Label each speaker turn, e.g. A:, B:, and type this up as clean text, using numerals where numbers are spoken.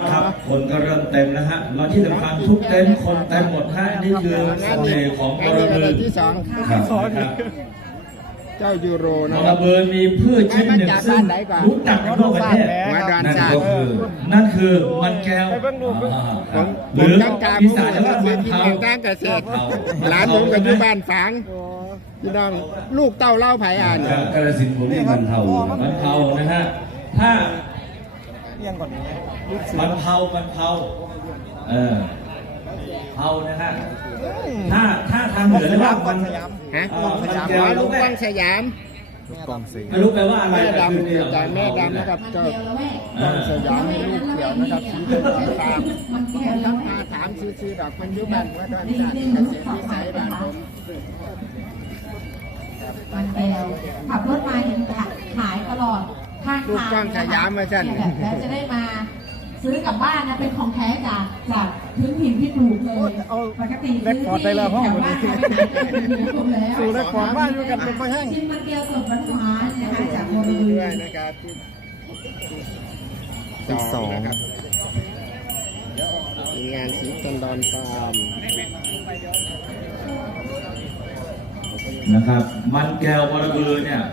A: ครับคนก็เริ่มเต็มแล้วฮะแล้วที่สำคัญทุกเต็นท์คนเต็มหมดฮะนี่คือเสน่ห์ของบอระเบือ
B: ที่สอง
A: ครับ
B: เจ้ายูโร
A: บ
B: นะ
A: อ
B: ครั
A: ระ
B: บ
A: เบือมีพืชชนิดหนึ่งซึ่งรู้จักกันทั่วประเทศ
B: มาดอน
A: นั่น
B: ซา
A: ก็คือมันแก้วหรือ
B: ตั้งกา
A: อี
B: ผู้
A: สานเรียกว่ามัน
B: ที่
A: เทา
B: แข่งตั้งเกษตรหลานผมกับอยู่บ้านฝางพี่น้องลูกเต้าเล่าไผ่อ่าน
C: กาฬสินธุ์ผมนี่มันเทา
A: มันเทานะฮะถ้า
D: เรียงก่อน
A: มันเทาเทานะฮะถ้าทางเหนือเรียกว่ามัน
B: ฮะ
A: มันแก้ว
B: ลูกกองสยาม
A: ไม่รู้แปลว่าอะไร
B: แม่
A: แต่
B: ด
A: คือนี่
B: ำจากแม่ดำนะครับเจ้ากองสยามลูกเขียวนะครับสีเหลืองสีฟ้าต้องมาถามซื้อดอกมันยุบันว่าดอนซาเกษตรวิสัยบ้านผม
E: มันแก้วขับรถมาเห็นขายตลอดข้าง
B: ลูกกล้องสยามมาสั่น
E: แล้วจะได้มาซื้อกลับบ้านนะเป็นของแท้จากพื้นถิ่นที่ปลูกเลยปกติซื้อที่แถวบ้านเขาไม่ขายกันแล้ว
D: สู่ได้ของบ้านอยู่กันเป็นไปแห้ง
E: ชิมมันเกี๊ยวสดหวานๆนะคะจากโมเดล
B: ด้วยนะครับที่สองนะครับทีมงานสีจันดอนฟาร์ม
A: นะครับมันแก้วบอระเบือเนี่ย